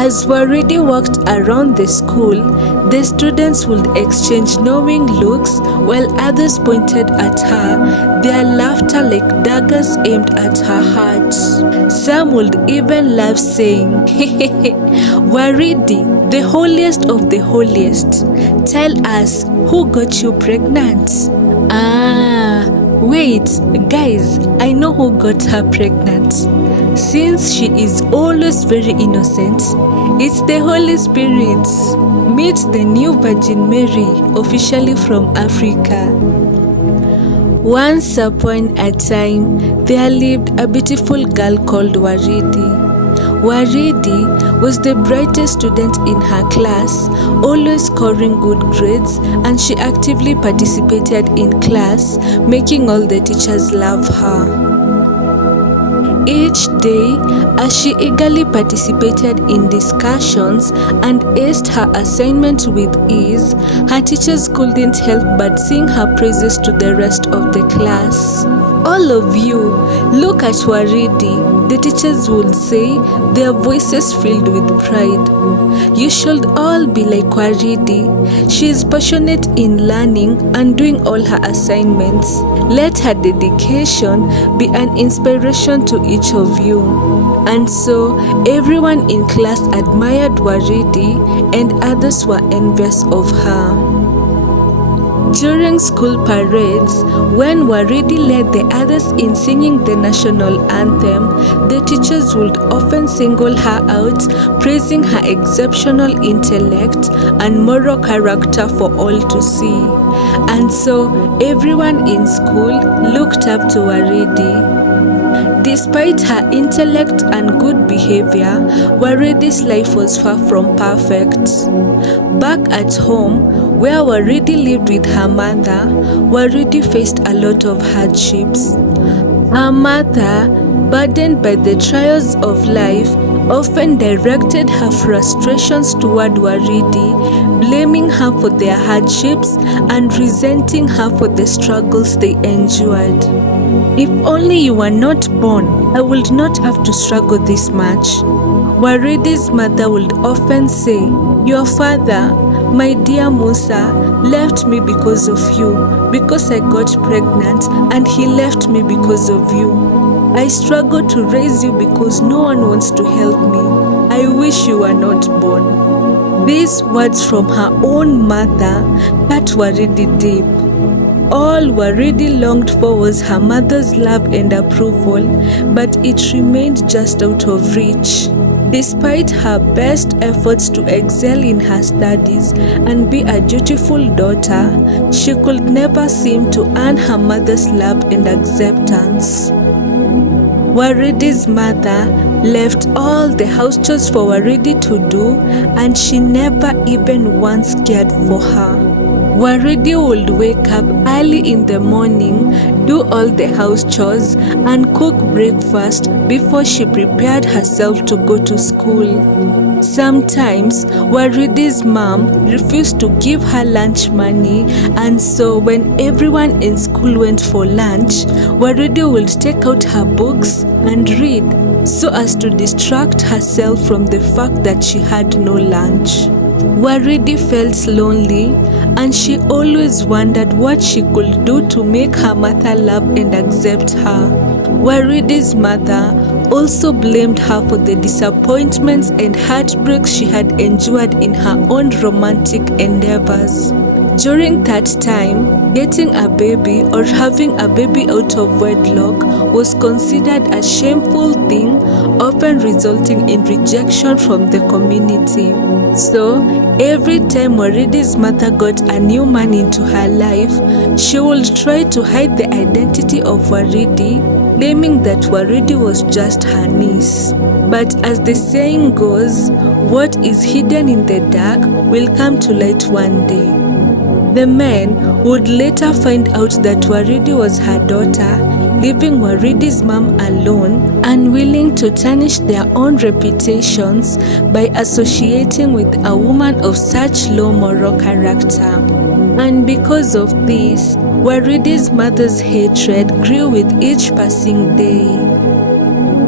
As Waridi walked around the school, the students would exchange knowing looks while others pointed at her, their laughter like daggers aimed at her heart. Some would even laugh, saying, Waridi, the holiest of the holiest, tell us who got you pregnant? Wait, guys, I know who got her pregnant. Since she is always very innocent, it's the Holy Spirit. Meet the new Virgin Mary, officially from Africa. Once upon a time, there lived a beautiful girl called Waridi. Waridi was the brightest student in her class, always scoring good grades, and she actively participated in class, making all the teachers love her. Each day, as she eagerly participated in discussions and aced her assignment with ease, her teachers couldn't help but sing her praises to the rest of the class. All of you, look at Waridi, the teachers would say, their voices filled with pride. You should all be like Waridi. She is passionate in learning and doing all her assignments. Let her dedication be an inspiration to each of you. And so, everyone in class admired Waridi and others were envious of her. During school parades, when Waridi led the others in singing the national anthem, the teachers would often single her out, praising her exceptional intellect and moral character for all to see. And so, everyone in school looked up to Waridi. Despite her intellect and good behavior, Waridi's life was far from perfect. Back at home, where Waridi lived with her mother, Waridi faced a lot of hardships. Her mother, burdened by the trials of life, often directed her frustrations toward Waridi, blaming her for their hardships and resenting her for the struggles they endured. If only you were not born, I would not have to struggle this much. Waridi's mother would often say, your father, my dear Musa, left me because of you, because I got pregnant and he left me because of you. I struggle to raise you because no one wants to help me. I wish you were not born. These words from her own mother cut Waridi deep. All Waridi longed for was her mother's love and approval, but it remained just out of reach. Despite her best efforts to excel in her studies and be a dutiful daughter, she could never seem to earn her mother's love and acceptance. Waridi's mother left all the house chores for Waridi to do, and she never even once cared for her. Waridi would wake up early in the morning, do all the house chores, and cook breakfast before she prepared herself to go to school. Sometimes, Waridi's mom refused to give her lunch money, and so when everyone in school went for lunch, Waridi would take out her books and read, so as to distract herself from the fact that she had no lunch. Waridi felt lonely, and she always wondered what she could do to make her mother love and accept her. Waridi's mother also blamed her for the disappointments and heartbreaks she had endured in her own romantic endeavors. During that time, getting a baby or having a baby out of wedlock was considered a shameful thing, often resulting in rejection from the community. So, every time Waridi's mother got a new man into her life, she would try to hide the identity of Waridi, claiming that Waridi was just her niece. But as the saying goes, what is hidden in the dark will come to light one day. The men would later find out that Waridi was her daughter, leaving Waridi's mom alone, unwilling to tarnish their own reputations by associating with a woman of such low moral character. And because of this, Waridi's mother's hatred grew with each passing day.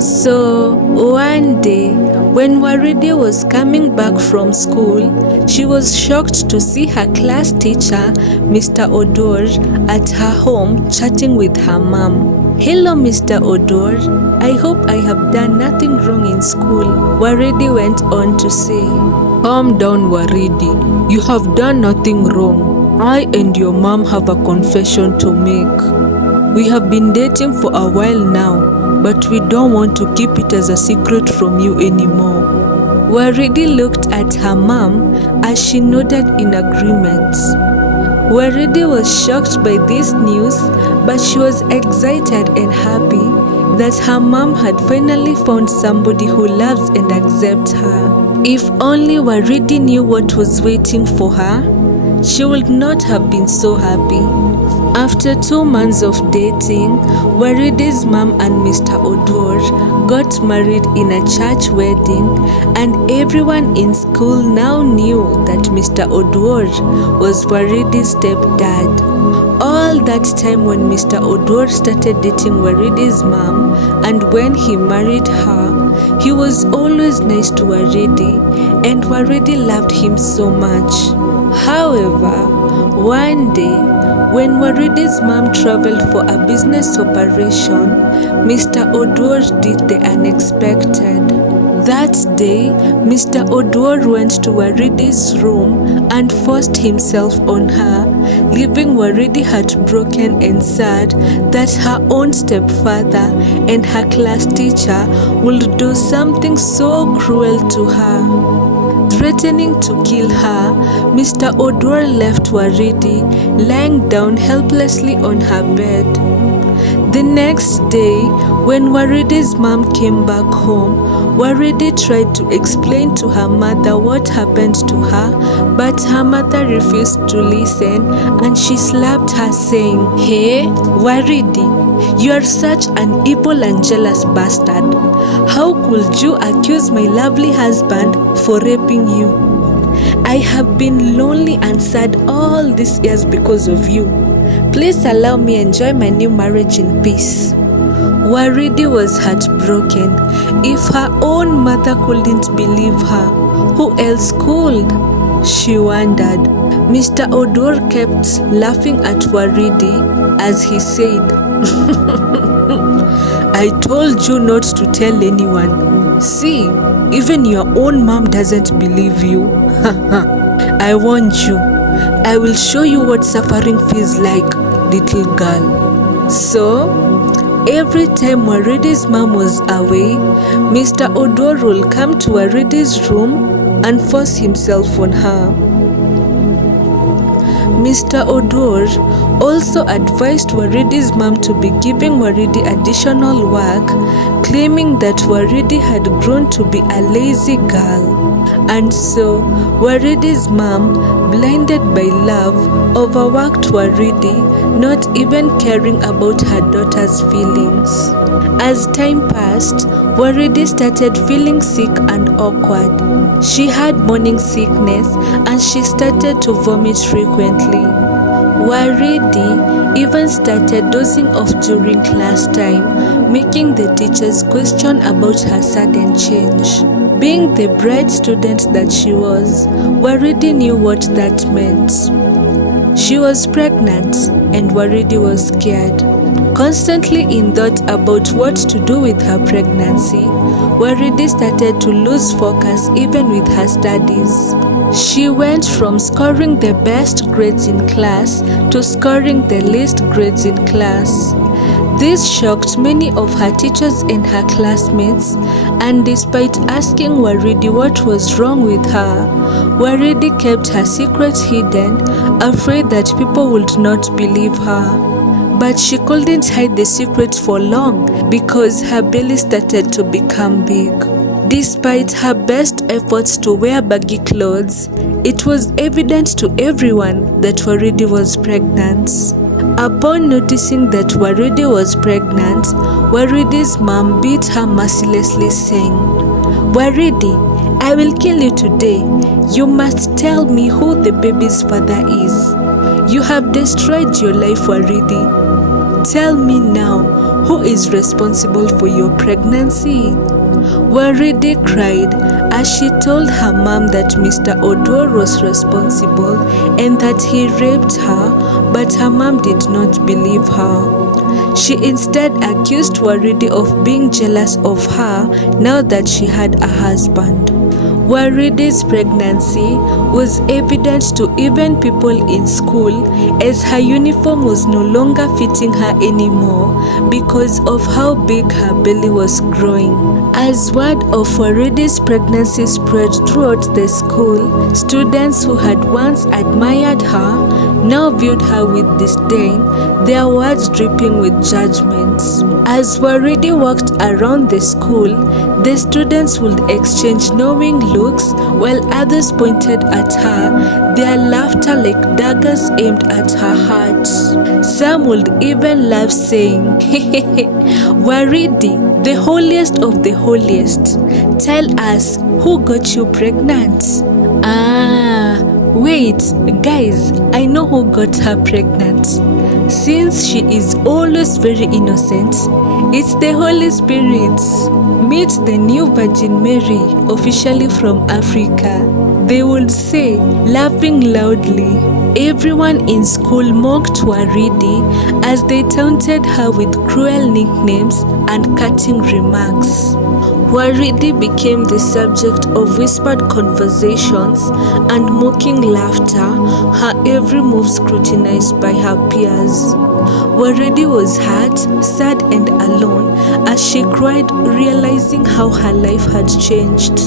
So, one day, When Waridi was coming back from school, she was shocked to see her class teacher, Mr. Odor, at her home chatting with her mom. "Hello, Mr. Odor. I hope I have done nothing wrong in school," Waridi went on to say. "Calm down, Waridi. You have done nothing wrong. I and your mom have a confession to make. We have been dating for a while now, but we don't want to keep it as a secret from you anymore." Waridi looked at her mom as she nodded in agreement. Waridi was shocked by this news, but she was excited and happy that her mom had finally found somebody who loves and accepts her. If only Waridi knew what was waiting for her, she would not have been so happy. After 2 months of dating, Waridi's mom and Mr. Odor got married in a church wedding, and everyone in school now knew that Mr. Odor was Waridi's stepdad. All that time when Mr. Odor started dating Waridi's mom and when he married her, he was always nice to Waridi, and Waridi loved him so much. However, one day, when Waridi's mom traveled for a business operation, Mr. Odor did the unexpected. That day, Mr. Odor went to Waridi's room and forced himself on her, leaving Waridi heartbroken and sad that her own stepfather and her class teacher would do something so cruel to her. Threatening to kill her, Mr. Odor left Waridi lying down helplessly on her bed. The next day, when Waridi's mom came back home, Waridi tried to explain to her mother what happened to her, but her mother refused to listen and she slapped her saying, "Hey, Waridi, you are such an evil and jealous bastard. How could you accuse my lovely husband for raping you? I have been lonely and sad all these years because of you. Please allow me enjoy my new marriage in peace." Waridi was heartbroken. If her own mother couldn't believe her, who else could? She wondered. Mr. Odor kept laughing at Waridi as he said, "I told you not to tell anyone. See, even your own mom doesn't believe you. I warned you. I will show you what suffering feels like, little girl." So, every time Waridi's mom was away, Mr. Odor will come to Waridi's room and force himself on her. Mr. Odor also advised Waridi's mom to be giving Waridi additional work, claiming that Waridi had grown to be a lazy girl. And so, Waridi's mom, blinded by love, overworked Waridi, not even caring about her daughter's feelings. As time passed, Waridi started feeling sick and awkward. She had morning sickness and she started to vomit frequently. Waridi even started dozing off during class time, making the teachers question about her sudden change. Being the bright student that she was, Waridi knew what that meant. She was pregnant and Waridi was scared. Constantly in thought about what to do with her pregnancy, Waridi started to lose focus even with her studies. She went from scoring the best grades in class to scoring the least grades in class. This shocked many of her teachers and her classmates, and despite asking Waridi what was wrong with her, Waridi kept her secret hidden, afraid that people would not believe her. But she couldn't hide the secret for long because her belly started to become big. Despite her best efforts to wear baggy clothes, it was evident to everyone that Waridi was pregnant. Upon noticing that Waridi was pregnant, Waridi's mom beat her mercilessly, saying, "Waridi, I will kill you today. You must tell me who the baby's father is. You have destroyed your life, Waridi. Tell me now, who is responsible for your pregnancy?" Waridi cried as she told her mom that Mr. Odor was responsible and that he raped her, but her mom did not believe her. She instead accused Waridi of being jealous of her now that she had a husband. Waridi's pregnancy was evident to even people in school, as her uniform was no longer fitting her anymore because of how big her belly was growing. As word of Waridi's pregnancy spread throughout the school, students who had once admired her now viewed her with disdain, their words dripping with judgments. As Waridi walked around the school, the students would exchange knowing looks while others pointed at her, their laughter like daggers aimed at her heart. Some would even laugh, saying, Waridi, the holiest of the holiest, tell us who got you pregnant? Wait, guys, I know who got her pregnant. Since she is always very innocent, it's the Holy Spirit. Meet the new Virgin Mary, officially from Africa. They would say, laughing loudly. Everyone in school mocked Waridi as they taunted her with cruel nicknames and cutting remarks. Waridi became the subject of whispered conversations and mocking laughter, her every move scrutinized by her peers. Waridi was hurt, sad and alone as she cried, realizing how her life had changed.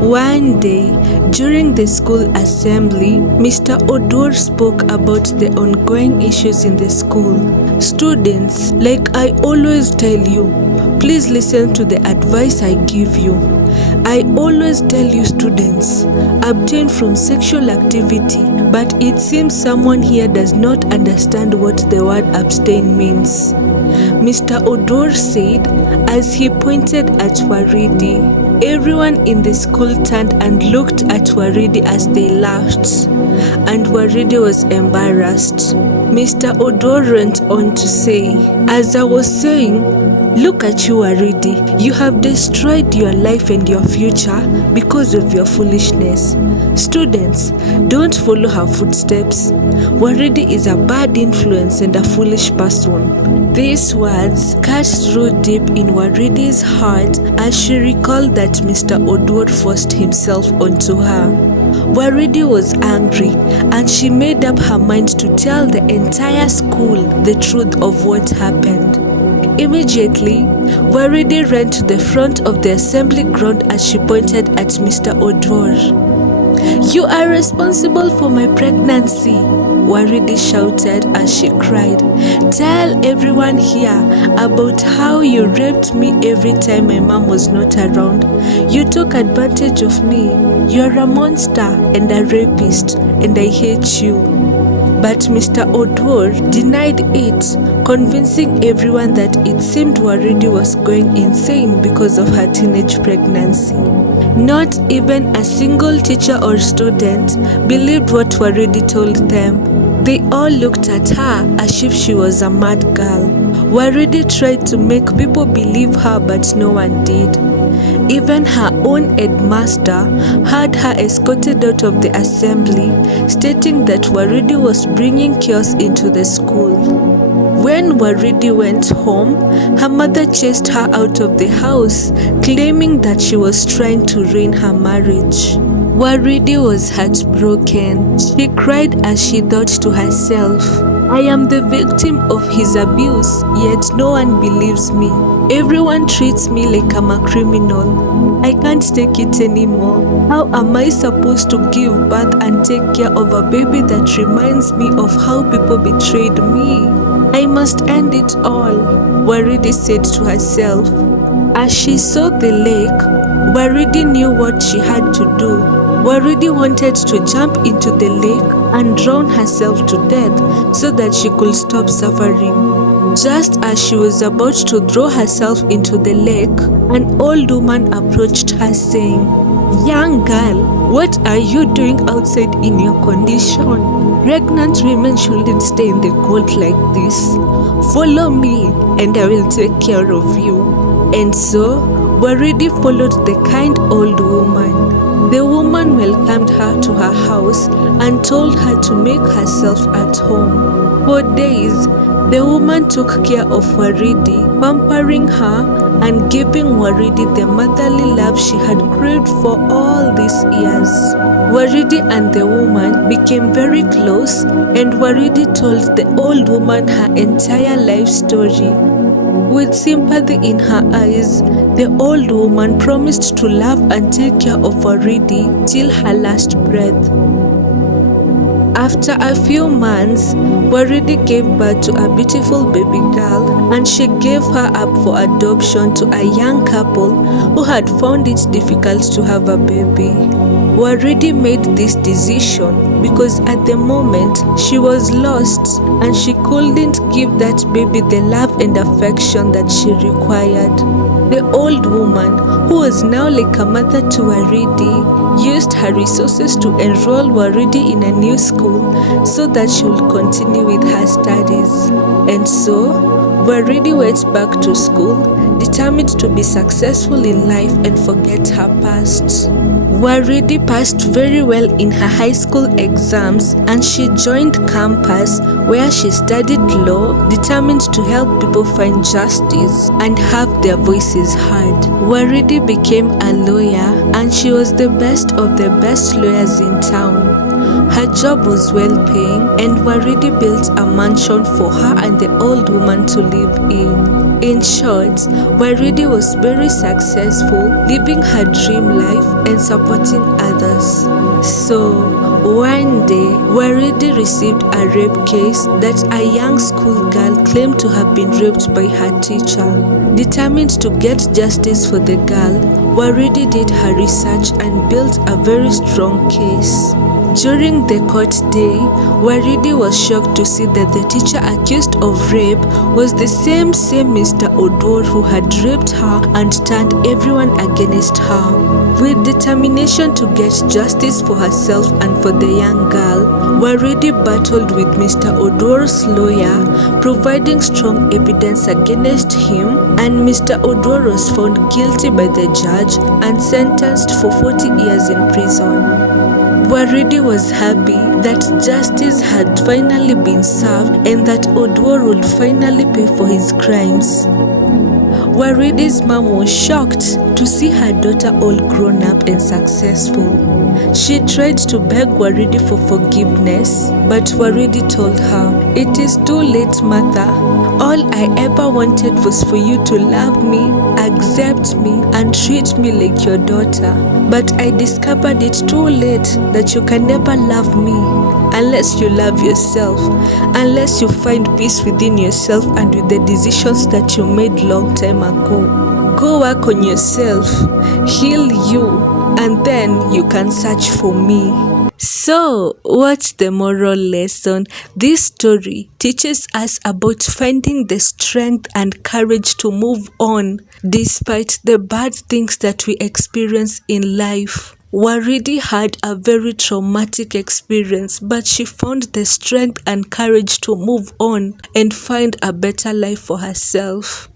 One day, during the school assembly, Mr. Odor spoke about the ongoing issues in the school. Students, like I always tell you, please listen to the advice I give you. I always tell you students, abstain from sexual activity, but it seems someone here does not understand what the word abstain means. Mr. Odor said as he pointed at Waridi. Everyone in the school turned and looked at Waridi as they laughed, and Waridi was embarrassed. Mr. Odor went on to say, as I was saying, look at you, Waridi. You have destroyed your life and your future because of your foolishness. Students, don't follow her footsteps. Waridi is a bad influence and a foolish person. These words cut through deep in Waridi's heart as she recalled that Mr. Odor forced himself onto her. Waridi was angry and she made up her mind to tell the entire school the truth of what happened. Immediately, Waridi ran to the front of the assembly ground as she pointed at Mr. Odor. You are responsible for my pregnancy, Waridi shouted as she cried. Tell everyone here about how you raped me every time my mom was not around. You took advantage of me. You're a monster and a rapist, and I hate you. But Mr. Odor denied it, convincing everyone that it seemed Waridi was going insane because of her teenage pregnancy. Not even a single teacher or student believed what Waridi told them. They all looked at her as if she was a mad girl. Waridi tried to make people believe her, but no one did. Even her own headmaster had her escorted out of the assembly, stating that Waridi was bringing chaos into the school. When Waridi went home, her mother chased her out of the house, claiming that she was trying to ruin her marriage. Waridi was heartbroken. She cried as she thought to herself, I am the victim of his abuse, yet no one believes me. Everyone treats me like I'm a criminal. I can't take it anymore. How am I supposed to give birth and take care of a baby that reminds me of how people betrayed me? I must end it all, Waridi said to herself. As she saw the lake, Waridi knew what she had to do. Waridi wanted to jump into the lake and drown herself to death so that she could stop suffering. Just as she was about to throw herself into the lake, an old woman approached her saying, Young girl, what are you doing outside in your condition? Pregnant women shouldn't stay in the cold like this. Follow me and I will take care of you. And so, Waridi followed the kind old woman. The woman welcomed her to her house and told her to make herself at home. For days, the woman took care of Waridi, pampering her and giving Waridi the motherly love she had craved for all these years. Waridi and the woman became very close, and Waridi told the old woman her entire life story. With sympathy in her eyes, the old woman promised to love and take care of Waridi till her last breath. After a few months, Waridi gave birth to a beautiful baby girl, and she gave her up for adoption to a young couple who had found it difficult to have a baby. Waridi made this decision because at the moment she was lost and she couldn't give that baby the love and affection that she required. The old woman, who was now like a mother to Waridi, used her resources to enroll Waridi in a new school so that she would continue with her studies. And so, Waridi went back to school, determined to be successful in life and forget her past. Waridi passed very well in her high school exams, and she joined campus where she studied law, determined to help people find justice and have their voices heard. Waridi became a lawyer, and she was the best of the best lawyers in town. Her job was well paying, and Waridi built a mansion for her and the old woman to live in. In short, Waridi was very successful, living her dream life and supporting others. So, one day, Waridi received a rape case that a young schoolgirl claimed to have been raped by her teacher. Determined to get justice for the girl, Waridi did her research and built a very strong case. During the court day, Waridi was shocked to see that the teacher accused of rape was the same Mr. Odor who had raped her and turned everyone against her. With determination to get justice for herself and for the young girl, Waridi battled with Mr. Odor's lawyer, providing strong evidence against him, and Mr. Odor was found guilty by the judge and sentenced for 40 years in prison. Waridi was happy that justice had finally been served and that Odor would finally pay for his crimes. Waridi's mom was shocked to see her daughter all grown up and successful. She tried to beg Waridi for forgiveness, but Waridi told her, "It is too late, Martha. All I ever wanted was for you to love me, accept me, and treat me like your daughter. But I discovered it too late that you can never love me unless you love yourself, unless you find peace within yourself and with the decisions that you made long time ago. Go work on yourself, heal you, and then you can search for me." So, what's the moral lesson? This story teaches us about finding the strength and courage to move on despite the bad things that we experience in life. Waridi had a very traumatic experience, but she found the strength and courage to move on and find a better life for herself.